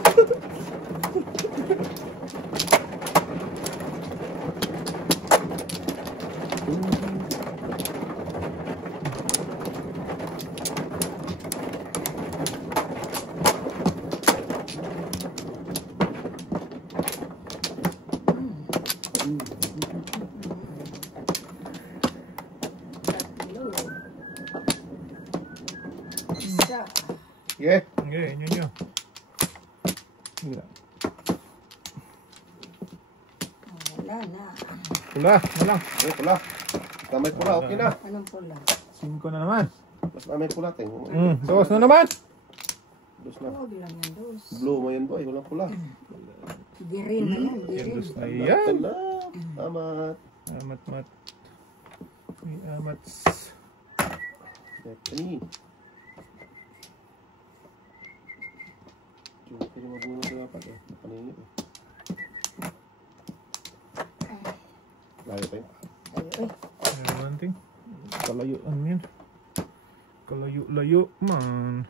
Isa. Yeah. Okay, yun. Wala. Wala na. Pula, wala. May pula. Basta may pula, okay na. Anong pula? 5 na naman. Basta may pula, ting. Dos na naman. Dos na. Huwag lang yan, dos. Blue mo yan, boy. Walang pula. Girin na yan, girin. Dos na yan. Tala. Tama. Amat-mat. May amat. Bethany. Diyo ko yung mabunod na dapat eh. Napaningit eh. Layo tayo. Ay, Ayan, ting. Kalayuan yan. Kalayo-layo man.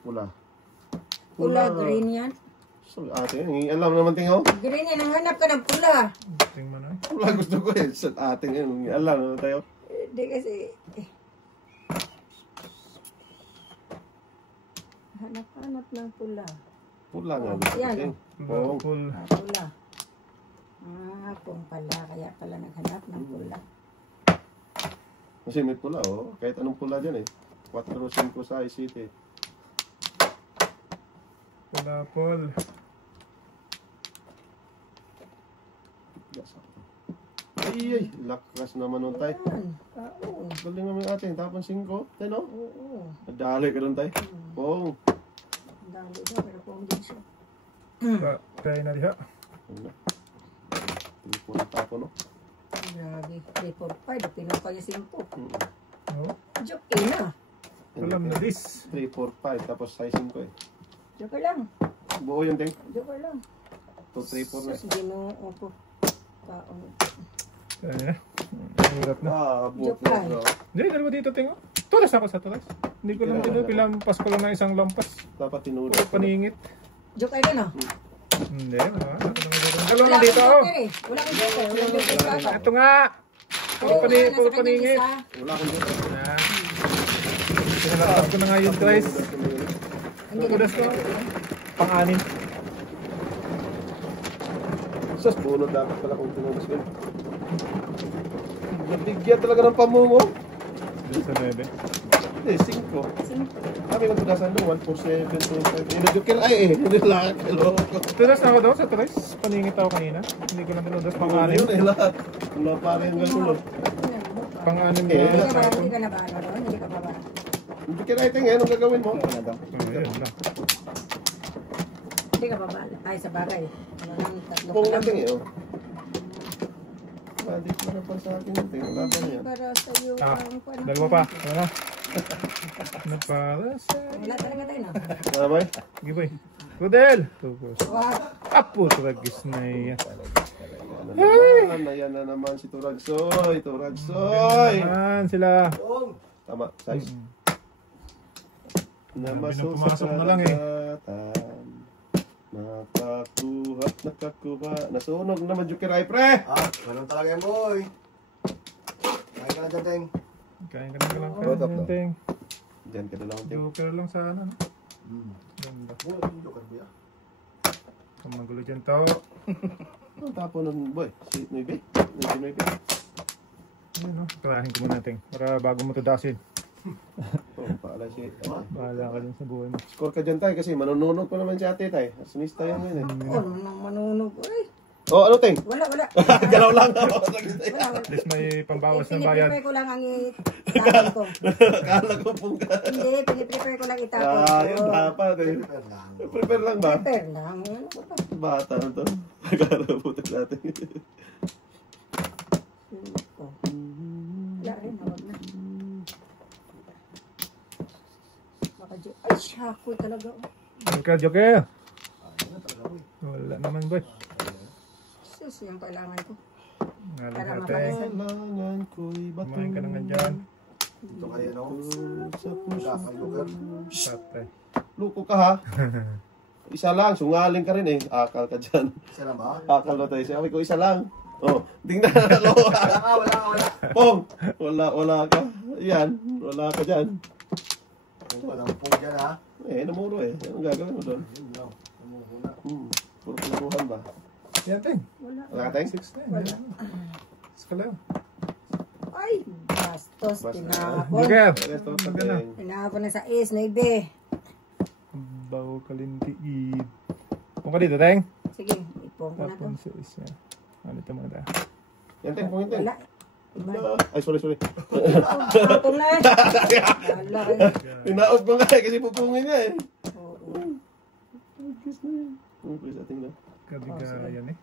Pula. pula, green yan. So, ate, alam naman tingaw. Green yan, ang hanap ka ng pula. Ting man ay. Pula gusto ko eh. Sa ating yun, alam naman tayo. Hindi kasi... Hanap ng pula. Pula nga gusto ko. Yan, Ting. Pula, Oo. pula. Pula. Kung pala, kaya pala naghanap ng pula. Kasi may pula, oh. Kahit anong pula dyan eh. 4-5 size city. Pula, pul. Ay, lakas naman nun tayo. Yan, kaon. Galing naman atin. Tapon 5. Tayo, no? Oo. Nadali ka nun tayo. Oo. Ang dami daw, pero kung din siya. Try na diha. Ano? Hindi po natapon, no? Grabe, 3, 4, 5. Pinupay yung 5. Oh. Joke na. Alam na this. 3, 4, 5. Tapos size 5 eh. Joke lang. Buo yun, Ting. Joke lang. 2, 3, 4 na. Sus, ginoo ko. Kaon. Ayan na. Hirap na. Buo Joke lang. na. Hindi, dalawa dito, ting. Tulas ako sa tulas. Hindi ko lang dito. Pilampas ko lang ng isang lampas. Dapat tinulog. Puro paningit. Joke ay gano? Hindi, wala. Dalawa lang dito ako. Wala kang joker. Wala kang joker. Ito nga. Puro Oo, paningit. nasa kanya isa. Wala akong dito. Ayan. Pinalapas ko na nga yun, guys. Hindi na Tulas ko. Pang-anin. Sus, bunod dapat pala kung tinulog ko. Nabigyan talaga ng pamungo. Dito sa 9. Hindi, 5. Kami ng tugasan doon, 147.5. Inadukil ay eh. Hindi lang. Loko. Tulas na ako daw sa tulas. Paningit ako kanina. Hindi ko lang tinudas. Ano Pang-anin. yun eh, lahat. Wala pa rin hanggang sulod. Pang-anin Eh, na. Hindi ka na ba ano doon? Hindi ka pa ba? Dukil ay tingin, anong gagawin mo? Ayun lang. Hindi ka pa ba? Ay, sa bagay. Tatlo Kung ka lang. natin eh, oh. Hindi ko na pa sa akin yung ting. Wala pa niyan. Para sa'yo. ang kuwan. Dalawa pa. Ano na? Na para sa... Wala talaga tayo na. Ano ba eh? Sige boy. Rodel! Tugos. Wow. Apo, tragis na iya. Ayan na naman si Turagsoy. Turagsoy! Naman sila. Tama, size. Namaso Pumasok sa na lang eh. karagatan. Nakakuha, nakakuha. Nasunog naman Jukiray, pre! Ganun talaga yan, boy. Kain ka na dyan, Teng. Kain ka na lang. Botop daw. Ting. Diyan ka na lang, Ting. Joker lang sana. no? Ganda. Kung magulo dyan tao. Ang tapo nun, boy. Si Nuibe? Nuibe? Ayun no. Karahin ko muna ting. Para bago mo tudasin. Oh, paala si... Bahala ka din sa buhay mo. Score ka dyan tayo kasi manununog pa naman si ate tayo. Asinista yan ngayon eh. Oh, manunog. Ay, Oh, ano, Ting? wala. Galaw lang. Wala. At least may pambawas ng bayad. Piniprepare ko lang ang itapon ko. Akala ko pong ka. Hindi, piniprepare ko lang itapon Yun ko. dapat eh. Prepare lang ba? Prepare lang. Ano ba ba? Bata na to. Akala putik natin. Oh. Wala rin, huwag na. Baka ay, shakoy talaga. Joker, Joker. Wala naman boy. Sus, yung kailangan ko. Ngalang Para ka ting. mapalisan. Kailangan ko'y bato. Kumain ka na nga dyan. Ito kayo, no? Sa puso. Patay. Luko ka ha. Isa lang, sungaling ka rin eh. Akal ka dyan. Isa lang ba? Akal na tayo. Sabi ko isa lang. Oh, tingnan ako. Wala. Pong, wala ka. Yan, wala ka dyan. Walang po dyan, ha? Eh, namuro eh. Anong gagawin mo doon? Yun lang. Namumuna. Puro puruhan ba? Yan ting. Wala. Wala ka tayong? 6 na yun. Skala. Ay, bastos. Tinapon. Joker. Resto sa Maganda. ting. Tinapon na sa is, na ibe. Bago kalintiid. Kung ka dito, Teng. Sige, ipon ko na to. Tapon sa isa. Ano ito mga tayo? Yan ting, pong ting. Wala. Ay, sorry. Tapon na eh. Wala eh. Pinaot mo nga eh, kasi pupungin niya eh. Oo. Please, ating na. Kabigayan eh.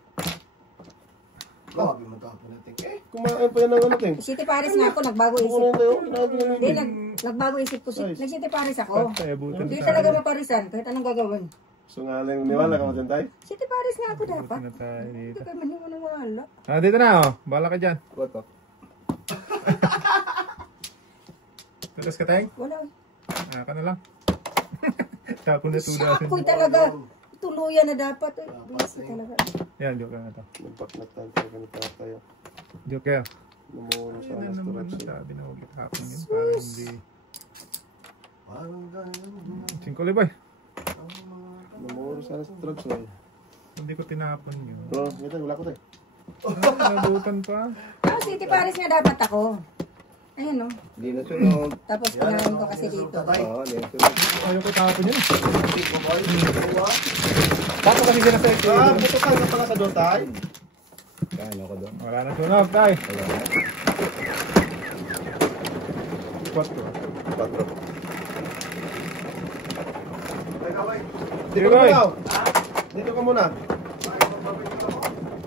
Grabe mo tapon natin. Kumain pa yan ng ano, ting. City Paris na ako, nagbago isip. Kumain tayo, grabe naman. Hindi, nagbago isip ko. Nag-City Paris ako. Patay, abutan Hindi sa talaga maparisan, kahit anong gagawin. Sungaling niwala ka mo dyan tayo? City Paris nga ako dapat. Na tayo Hindi dito. ka man yung maniwala. Ah, dito na oh. Bala ka dyan. What up? Tulas ka tayong? Wala. Ah, ka na lang. Tapon na Siya tulas. ako'y talaga. Tuluyan na dapat. Busy talaga. Yan, joke lang ito. Nagpaknatan tayo ganito tayo. Joke yan. Namulong sa Ayun na alas naman. tuloy. Sabi na huwag itapon yun. Para hindi. Parang ganyan. Singkuli boy. Namulong sa alas tuloy. Hindi ko tinapon yun. Bro, ito, wala ko tayo. Ah, nabutan pa. Ah, City Paris nga dapat ako. Ayan no. Hindi na sunod. Tapos pinahin ko kasi dito. Oo, hindi na sunod. Ayaw ko tapon yun. Tapos kasi sinasay ko. Ah, butukan ka pala sa dotay. Kain ako doon. Wala na sunog tayo. Wala na. 4. 4. Sige boy. Dito ka muna.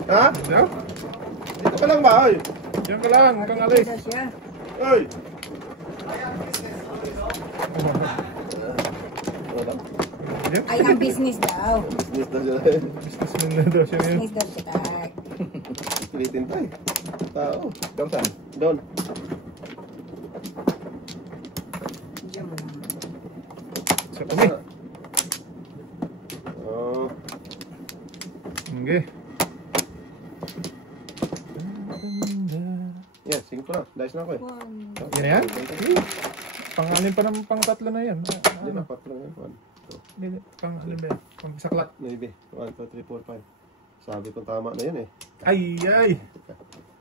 Ha? Diyan? Dito ka lang ba? Oy. Diyan ka lang. Huwag kang alis. Isa siya. Oy. Diyan? Ay, ang business daw. Business na sila. Businessman na daw siya ngayon. Business daw siya tayo. Pilitin tayo. Tao. Doon saan? Doon. Diyan mo naman. Sa kami. Oh. Okay. Yan, 5 na. Dice na ako eh. One. Yan na yan? Pang-alim pa ng pang-tatlo na yan. Hindi na, Ano? 4 lang yan. 1, Hindi, pang-alim ba yan? Pang-saklat. 2, 1, 2, 3, 4, 5. Sabi kong tama na yun eh. Ay, ay!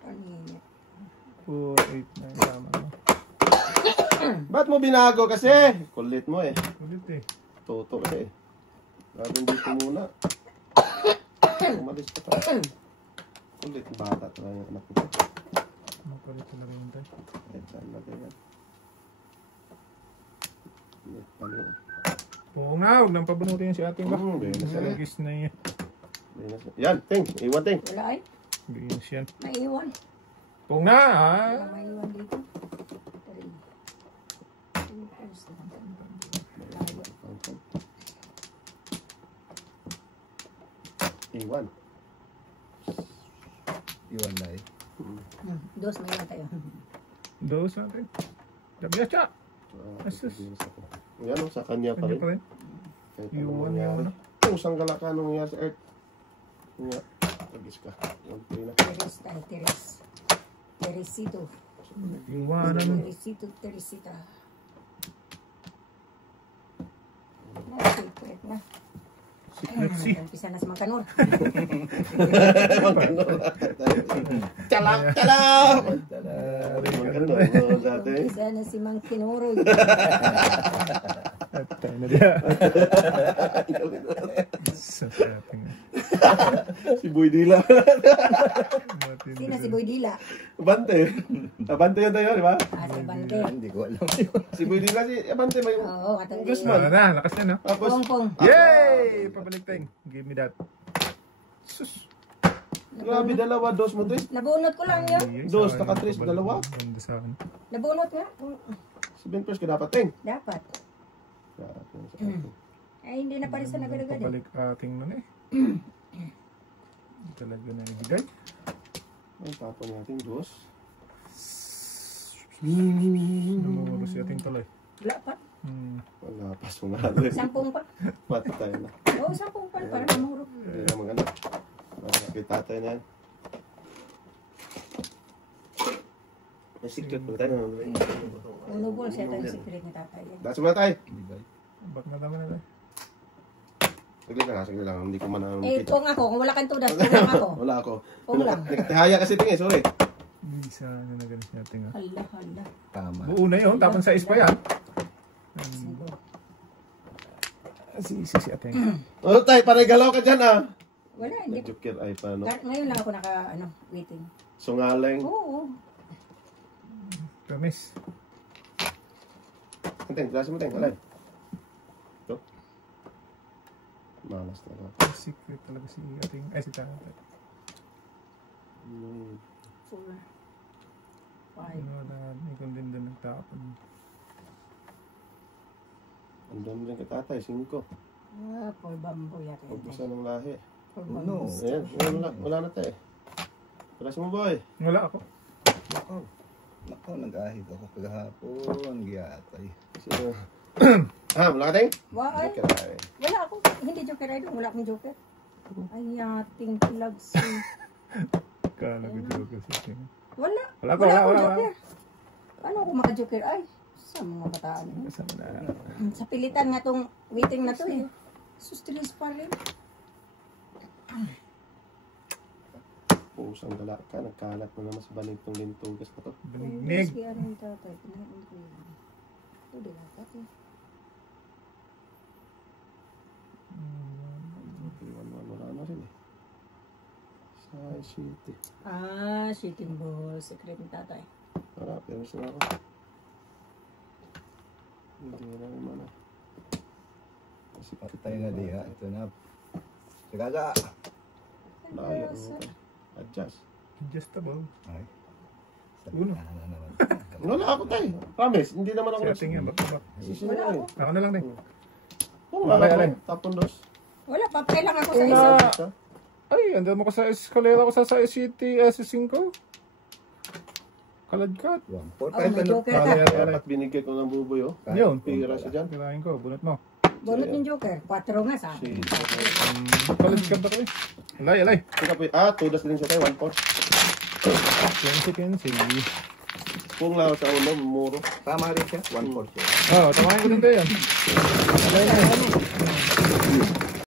Kanina. 4, 8, 9, tama mo. Ba't mo binago kasi? Kulit mo eh. Ulit eh. Toto kasi eh. Sabi dito muna. Umalis ka pa. Kulit bata talaga yung anak ko. Mapalit talaga yun tayo. Eh, saan natin yan? Ano? Oo nga, huwag nang pabunutin si ating ba? Binas yan eh. Nagis na yan. Yan, ting. Iwan ting. Wala ay. Binas yan. Naiwan. Oo nga, ha? Wala maiwan dito. Three. Two, four, seven. Layo. Iwan. Iwan na eh. Dos, maiwan tayo. Dos natin. Gabi siya. Asus. Yan o, sa kanya pa Kanya rin. pa rin. Kahit Iwan, anong mangyari. iwan. Pusang gala ka nung nangyari sa Earth. Nga. Tagis ka. Yan, play na. Teres tayo, Teres. Teresito. Iwanan. Teresito, Teresita. Secret na. Secret C. Umpisa na si Mangkanor. Chalak! Chalak! Dari ka Maganda. na. Oo, dati. Umpisa na si Mangkinoroy. At tayo na diya. Sa ating. Si Boy Dila. Matindi. Sino si Boy Dila? Abante. Abante yun tayo, di ba? Si Bante. Hindi ko alam yun. Si Boy Dila, si Abante may... Oo, matindi. Guzman. Wala na, lakas na no? Tapos, Pongpong. Yay! Pabalik tayo. Give me that. Sus. grabe dalawa, dos mo tres. Nabunot ko lang yun. Ay, Dos, sayang, naka-tres, pabalik. dalawa. Ganda sa akin. Nabunot nga. 7 first ka dapat, ting. Dapat. Ay, hindi na pa rin sa nagalagad eh. Pabalik ating nun eh. Talaga na ibigay. Ay, tapon natin, dos. Namuro si ating tuloy. Wala pa. Wala, paso natin. Sampung pa. Patay na. Oo, sampung pa. Para namuro. Hindi na maganda. Kay tatay na yan. May secret pa tayo. Unubol siya tayo secret ni tatay. Dasok na tayo. Ibigay. Ba't na naman na Saglit lang. Hindi ko man Eh, kita. kung ako, kung wala kang tudas, kung lang ako. Wala ako. Kung lang. Nagtihaya kasi tingin, sorry. Hindi sa ano na ganas natin ha. Hala, hala. Tama. Buo na yun, tapos sa ispa yan. Si ating. Oh, tay, panay galaw ka dyan ah. Wala, hindi. Nag-joker ay paano. Ngayon lang ako naka, waiting. Sungaling. Oo. Promise. Anteng, klase mo, teng. Alay. Ito. Malas na lang. Secret talaga si ating, ay si tatay. 4. 5. Ano na, ikon din doon nagtapon. Ang dami rin kay tatay, 5. For bamboo yata. Huwag mo ng lahi. For No. bamboo. Ayan, wala na tayo. Wala si mo boy. Wala ako. Nako, nag-ahit ako kagahapon. Giyatay. Sino? Wala ka tayo? Why? Kiray. Wala ako. Hindi joker idol. Wala akong joker. Ay, ating plugs. Kala ko joker sa akin. Wala. Wala pa, Wala wala, akong wala. joker. Paano ako maka-joker? Ay, sa mga bataan. Kasama na. Sa pilitan nga tong waiting na to eh. Sustilis pa rin. Pusang gala ka. Nagkalat mo naman sa banig tong lintugas na to. Bangnig. Sige, ano yung tatay? Pinahin ko yun. Ito, di dapat eh. Wala na rin eh. Sa city. Shooting ball. Secret ni tatay. Wala, pero sila ako. Hindi na naman ah. Kasi Patay na diha. Ito na. Sigaga. layo. Adjust. Adjustable. Ay. Uno. Na naman. Wala ako tayo. Promise, hindi naman ako Sa ating yan, bak. Sisino Wala eh. ako. Ako na lang din. Kung wala Alay. ako, tapon dos. Wala, papay lang ako sa Wala. isa. Isa. Ay, andun mo ko sa eskalera ko sa City S5. Kaladkat. 1-4. Oh, Kahit may ano. joker ka. Dapat binigay ko ng buboy oh. Yun. Pira siya dyan. Kirahin ko, bunot mo. Bunot ng joker. 4 nga sa akin. Kaladkat ba kayo? Alay. Teka po, tudas din siya tayo, 1-4. Kensi. Kung lang sa ulo, muro. Tama rin siya. 1-4 siya. Oo, tamahin ko din tayo yan. Alay na.